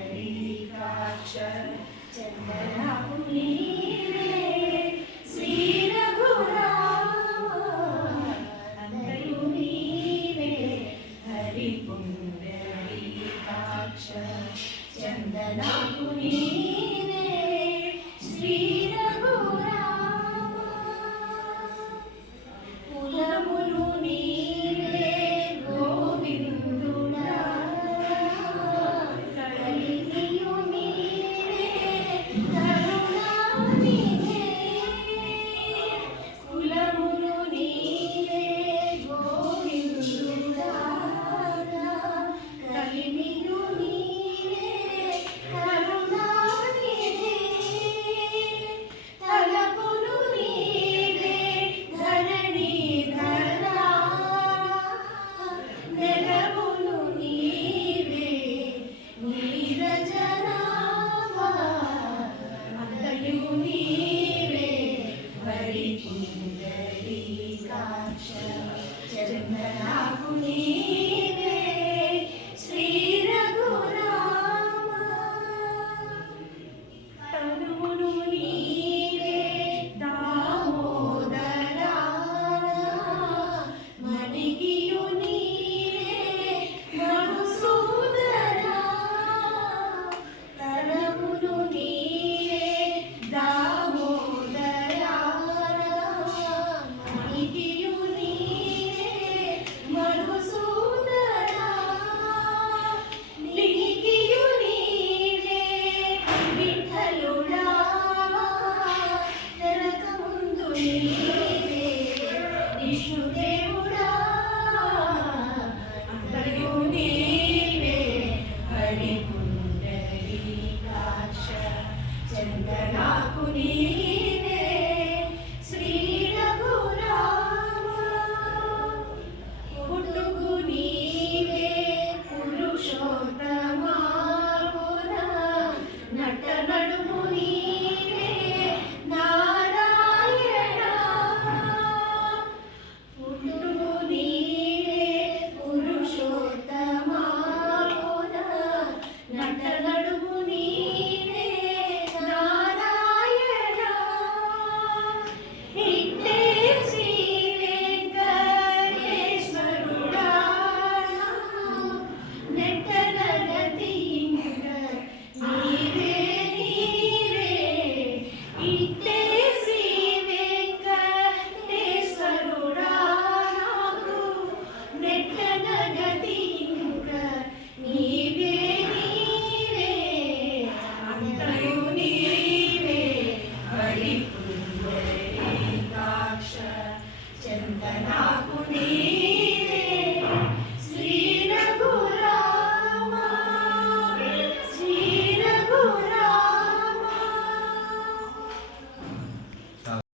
పుండరీకాక్ష చందనపు నీవే శ్రీ రఘురామ అందయు నీవే హరి పుండరీకాక్ష చందనపు నీవే శ్రీ రఘురామ కులములు నీవే గోవిందుడా కలిగియు నీవే కరుణానిధే కులములు నీవే గోవిందుడా కలిగియు నీవే కరుణానిధే తలపులు నీవే ధరణీధరా నెలవులు నీవే నీరజనాభా అంతయు నీవే హరి పుండరీకాక్ష చందనాకు నీవే శ్రీ రఘురామ తనువును నీవే దామోదరా మణిగియు నీవే మధుసూదరా తనువును నీవే దామోదరా మణిగియు నీవే మధుసూదరా లింగియు నీవే విఠలుడా నరకముందు నీవే విష్ణుదేవుడా అంతయు నీవే హరి పుండరీకాక్ష చందనాకు నీవే శ్రీ రఘురామ పుట్టుకు నీవే పురుషోత్తమ